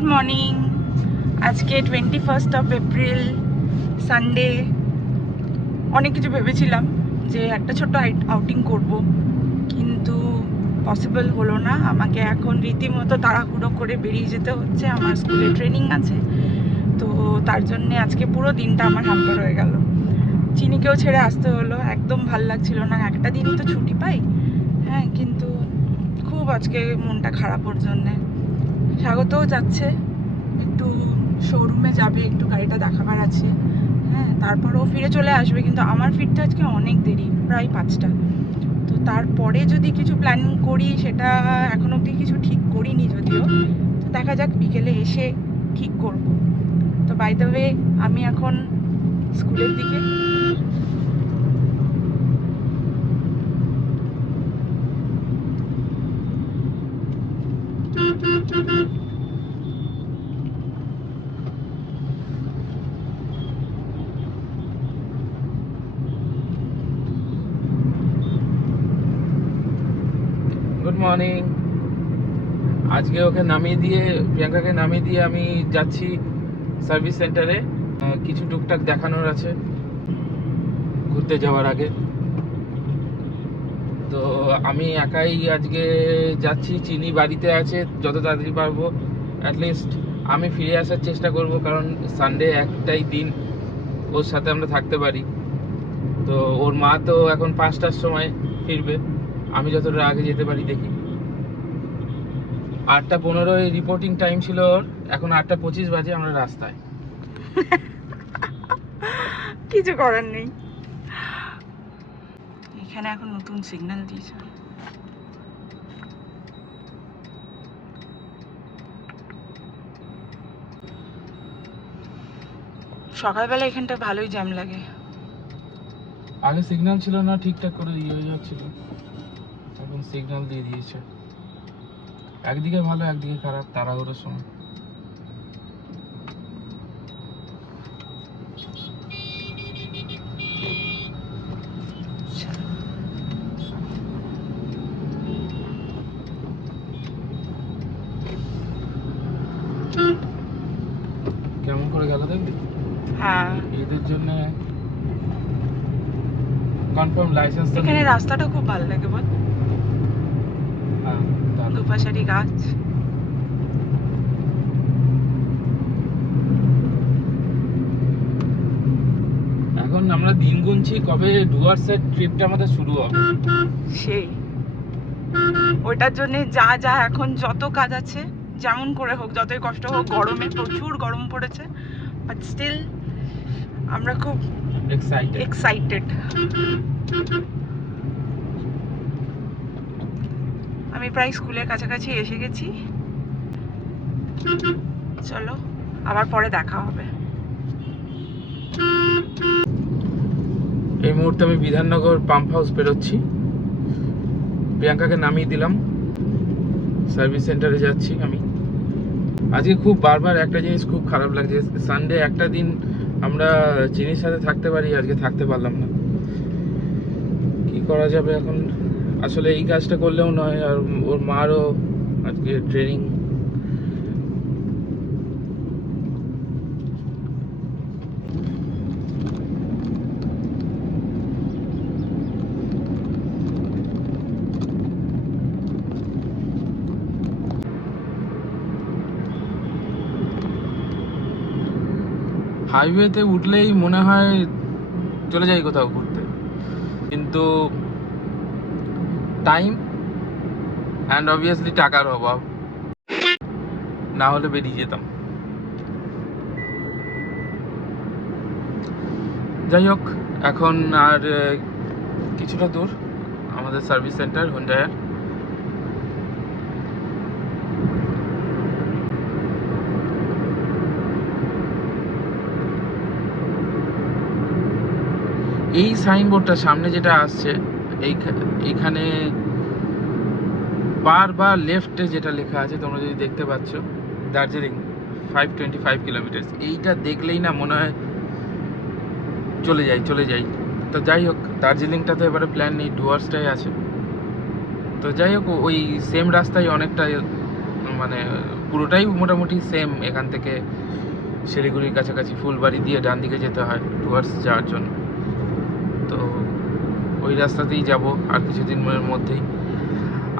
Good morning. আজকে 21st of April, Sunday. অনেক কিছু ভেবেছিলাম যে একটা ছোট্ট আউটিং করব, কিন্তু পসিবল হলো না। আমাকে এখন রীতিমতো তাড়াহুড়ো করে বেরিয়ে যেতে হচ্ছে, আমার স্কুলে ট্রেনিং আছে। তো তার জন্যে আজকে পুরো দিনটা আমার হ্যাম্পার হয়ে গেল। চিনিকেও ছেড়ে আসতে হলো, একদম ভাল লাগছিল না। একটা দিনই তো ছুটি পাই, হ্যাঁ, কিন্তু খুব আজকে মনটা খারাপ ওর জন্যে। স্বাগতও যাচ্ছে, একটু শোরুমে যাবে, একটু গাড়িটা দেখাবার আছে, হ্যাঁ, তারপরেও ফিরে চলে আসবে। কিন্তু আমার ফিরতে আজকে অনেক দেরি, প্রায় 5টা। তো তারপরে যদি কিছু প্ল্যানিং করি, সেটা এখন অবধি কিছু ঠিক করিনি যদিও। তো দেখা যাক, বিকেলে এসে ঠিক করব। তো বাই দ্য ওয়ে, আমি এখন স্কুলের দিকে। Good morning. আজকে ওকে নামিয়ে দিয়ে, প্রিয়াঙ্কাকে নামিয়ে দিয়ে আমি যাচ্ছি সার্ভিস সেন্টারে। কিছু টুকটাক দেখানোর আছে ঘুরতে যাওয়ার আগে। তো আমি একাই আজকে যাচ্ছি, চিনি বাড়িতে আছে। যত তাড়াতাড়ি পারবো অ্যাটলিস্ট আমি ফিরে আসার চেষ্টা করব, কারণ সানডে একটাই দিন ওর সাথে আমরা থাকতে পারি। তো ওর মা তো এখন 5টার সময় ফিরবে, আমি যতটা আগে যেতে পারি দেখি। 8টা 15 রিপোর্টিং টাইম ছিল ওর, এখন 8টা 25 বাজে, আমরা রাস্তায়। কিছু করার নেই। এখানে এখন নতুন সিগন্যাল দিয়েছে। সকালবেলা এখানটা ভালোই জ্যাম লাগে। আগে সিগন্যাল ছিল না, ঠিকঠাক করে হয়ে যাচ্ছিল, এখন সিগন্যাল দিয়ে দিয়েছে। একদিকে ভালো, একদিকে খারাপ, তাড়াহুড়োর সময়। কেমন করে গেল দেখবি? হ্যাঁ, এদের জন্য কনফার্ম লাইসেন্স তো এখানে নেই। রাস্তাটা খুব ভালো লাগে বল, হ্যাঁ, দারুণ। দুপাশারি গাছ। এখন আমরা দিন গুনছি কবে ডুয়ার্সের ট্রিপটা আমাদের শুরু হবে। সেই ওইটার জন্য যা যা এখন যত কাজ আছে, যেমন করে হোক, যতই কষ্ট হোক, গরমে প্রচুর গরম পড়েছে, বাট স্টিল আমরা খুব এক্সাইটেড। আমি প্রায় স্কুলের কাছাকাছি এসে গেছি। চলো, আবার পরে দেখা হবে। এই মুহূর্তে আমি বিধাননগর পাম্প হাউস বেরোচ্ছি, প্রিয়াঙ্কাকে নামিয়ে দিলাম, সার্ভিস সেন্টারে যাচ্ছি আমি। আজকে খুব বারবার একটা জিনিস খুব খারাপ লাগছে, সানডে একটা দিন আমরা চিনির সাথে থাকতে পারি, আজকে থাকতে পারলাম না। কি করা যাবে এখন? আসলে এই কাজটা করলেও নয়, আর ওর মারও আজকে ট্রেনিং। হাইওয়েতে উঠলেই মনে হয় চলে যাই কোথাও ঘুরতে, কিন্তু টাইম অ্যান্ড অবভিয়াসলি টাকার অভাব, না হলে বেরিয়ে যেতাম। যাই হোক, এখন আর কিছুটা দূর আমাদের সার্ভিস সেন্টার হুন্ডায়ার। এই সাইনবোর্ডটা সামনে যেটা আসছে, এইখানে বারবার লেফটে যেটা লেখা আছে, তোমরা যদি দেখতে পাচ্ছ, দার্জিলিং 525 কিলোমিটার, এইটা দেখলেই না মনে হয় চলে যাই। তো যাই হোক, দার্জিলিংটা তো এবারে প্ল্যান নেই, ডুয়ার্সটাই আছে। তো যাই হোক, ওই সেম রাস্তায় অনেকটা মানে পুরোটাই মোটামুটি সেম। এখান থেকে শিলিগুড়ির কাছাকাছি ফুলবাড়ি দিয়ে ডান দিকে যেতে হয় টুয়ার্ডস যাওয়ার জন্য। তো ওই রাস্তাতেই যাব আর কিছুদিনের মধ্যেই।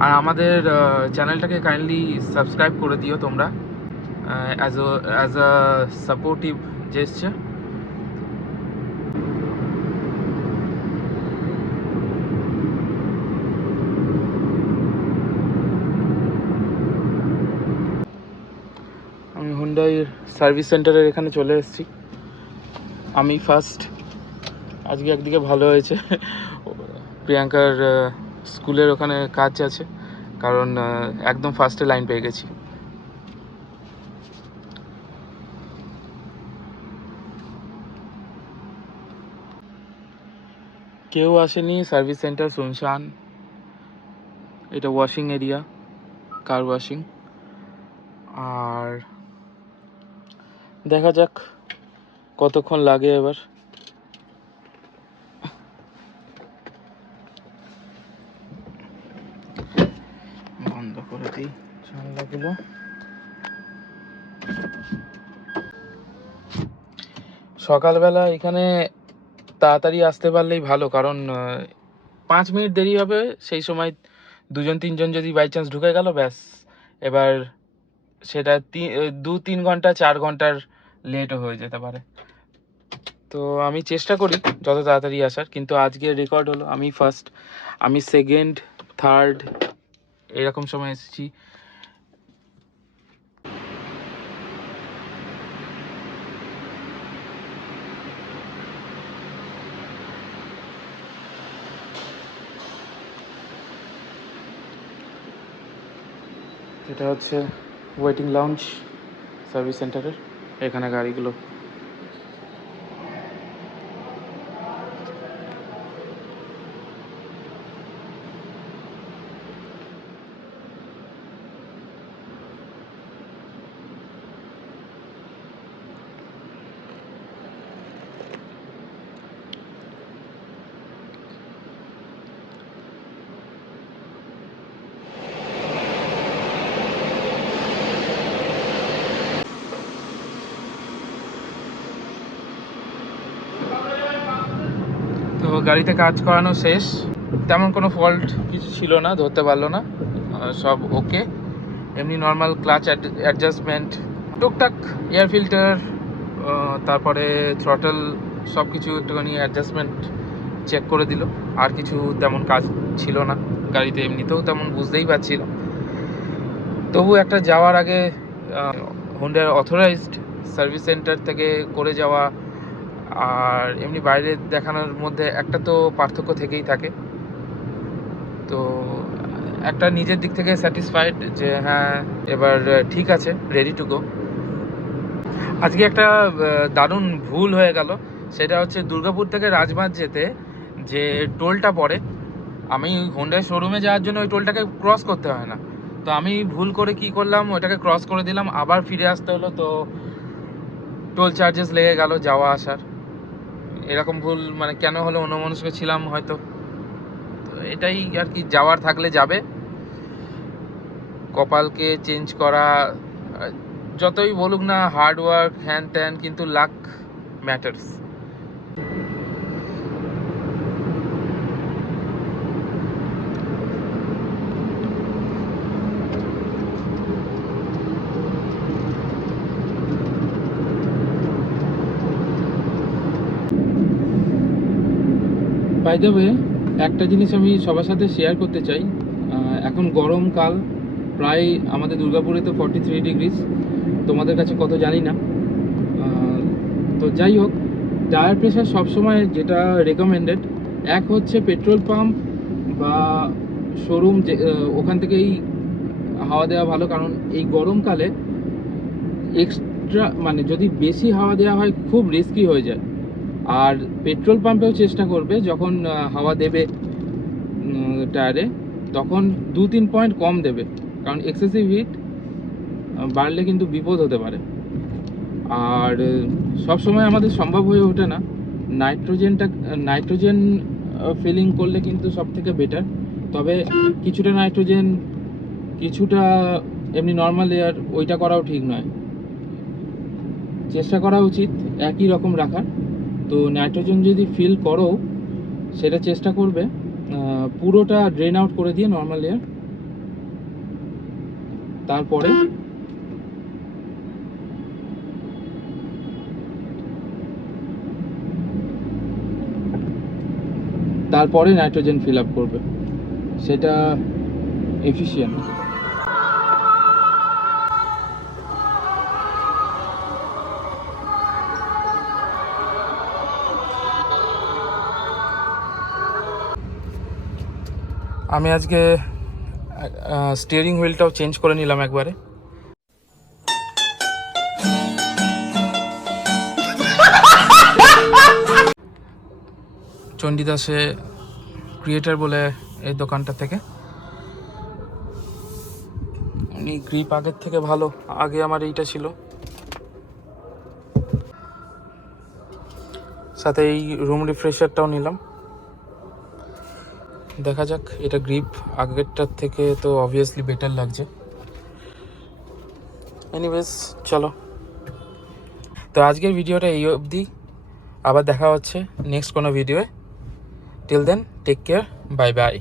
আর আমাদের চ্যানেলটাকে কাইন্ডলি সাবস্ক্রাইব করে দিও তোমরা, অ্যাজ আ সাপোর্টিভ জেস্চার। আমি হুন্ডাইয়ের সার্ভিস সেন্টারের এখানে চলে এসেছি। আমি ফার্স্ট, আজকে একদিকে ভালো হয়েছে প্রিয়াঙ্কার স্কুলের ওখানে কাজ আছে, কারণ একদম ফার্স্টে লাইন পেয়ে গেছি। কেউ আসেনি, সার্ভিস সেন্টার শুনশান। এটা ওয়াশিং এরিয়া, কার ওয়াশিং। আর দেখা যাক কতক্ষণ লাগে এবার। বন্ধ করে দিই জানলাগুলো। সকালবেলা এখানে তাড়াতাড়ি আসতে পারলেই ভালো, কারণ 5 মিনিট দেরি হবে, সেই সময় 2-3 জন যদি বাই চান্স ঢুকে গেল, ব্যাস এবার সেটা 2-3 ঘন্টা 4 ঘন্টার লেটও হয়ে যেতে পারে। তো আমি চেষ্টা করি যত তাড়াতাড়ি আসার, কিন্তু আজকে রেকর্ড হলো আমি ফার্স্ট, আমি সেকেন্ড, থার্ড এরকম সময় এসেছি। এটা হচ্ছে ওয়েটিং লাউঞ্জ সার্ভিস সেন্টারের, এখানে গাড়িগুলো। তো গাড়িতে কাজ করানো শেষ, তেমন কোনো ফল্ট কিছু ছিল না, ধরতে পারলো না, সব ওকে। এমনি নর্মাল ক্লাচ অ্যাডজাস্টমেন্ট, টুকটাক এয়ার ফিল্টার, তারপরে থ্রটল, সব কিছু একটুখানি অ্যাডজাস্টমেন্ট চেক করে দিল। আর কিছু তেমন কাজ ছিল না গাড়িতে, এমনিতেও তেমন বুঝতেই পারছিল। তবু একটা যাওয়ার আগে হুন্ডার অথরাইজড সার্ভিস সেন্টার থেকে করে যাওয়া আর এমনি বাইরে দেখানোর মধ্যে একটা তো পার্থক্য থেকেই থাকে। তো একটা নিজের দিক থেকে স্যাটিসফাইড যে হ্যাঁ এবার ঠিক আছে, রেডি টু গো। আজকে একটা দারুণ ভুল হয়ে গেল, সেটা হচ্ছে দুর্গাপুর থেকে রাজবাঁধ যেতে যে টোলটা পড়ে, আমি হোন্ডার শোরুমে যাওয়ার জন্য ওই টোলটাকে ক্রস করতে হয় না। তো আমি ভুল করে কি করলাম, ওটাকে ক্রস করে দিলাম, আবার ফিরে আসতে হলো। তো টোল চার্জেস লেগে গেল যাওয়া আসার। এরকম ভুল মানে কেন হলো, অন্যমনস্ক ছিলাম হয়তো। তো এটাই আর কি, যাওয়ার থাকলে যাবে, কপালকে চেঞ্জ করা যতই বলুক না হার্ড ওয়ার্ক হ্যান ত্যান, কিন্তু luck matters. By the way, একটা জিনিস আমি সবার সাথে শেয়ার করতে চাই। এখন গরমকাল, প্রায় আমাদের দুর্গাপুরে তো 43 ডিগ্রিজ, তোমাদের কাছে কত জানি না। তো যাই হোক, টায়ার প্রেশার সবসময় যেটা রেকমেন্ডেড, এক হচ্ছে পেট্রোল পাম্প বা শোরুম, যে ওখান থেকেই হাওয়া দেওয়া ভালো, কারণ এই গরমকালে এক্সট্রা মানে যদি বেশি হাওয়া দেওয়া হয় খুব রিস্কি হয়ে যায়। আর পেট্রোল পাম্পেও চেষ্টা করবে যখন হাওয়া দেবে টায়ারে, তখন 2-3 পয়েন্ট কম দেবে, কারণ এক্সেসিভ হিট বাড়লে কিন্তু বিপদ হতে পারে। আর সব সময় আমাদের সম্ভব হয়ে ওঠে না, নাইট্রোজেন ফিলিং করলে কিন্তু সব থেকে বেটার। তবে কিছুটা নাইট্রোজেন, কিছুটা এমনি নর্মাল লেয়ার ওইটা করাও ঠিক নয়, চেষ্টা করা উচিত একই রকম রাখার। তো নাইট্রোজেন যদি ফিল করো সেটা চেষ্টা করবে পুরোটা ড্রেন আউট করে দিয়ে নর্মাল লেয়ার, তারপরে নাইট্রোজেন ফিল আপ করবে, সেটা এফিশিয়েন্ট। আমি আজকে স্টিয়ারিং হুইলটাও চেঞ্জ করে নিলাম একবারে। চণ্ডীদাসে ক্রিয়েটার বলে এই দোকানটা থেকে, উনি গ্রিপ আগের থেকে ভালো, আগে আমার এইটা ছিল। সাথে এই রুম রিফ্রেশারটাও নিলাম, দেখা যাক এটা গ্রিপ আগেরটার থেকে তো অবভিয়াসলি বেটার লাগছে। এনিওয়েজ চলো, তো আজকের ভিডিওটা এই অবধি, আবার দেখা হচ্ছে নেক্সট কোনো ভিডিওয়ে। Till then take care, bye by.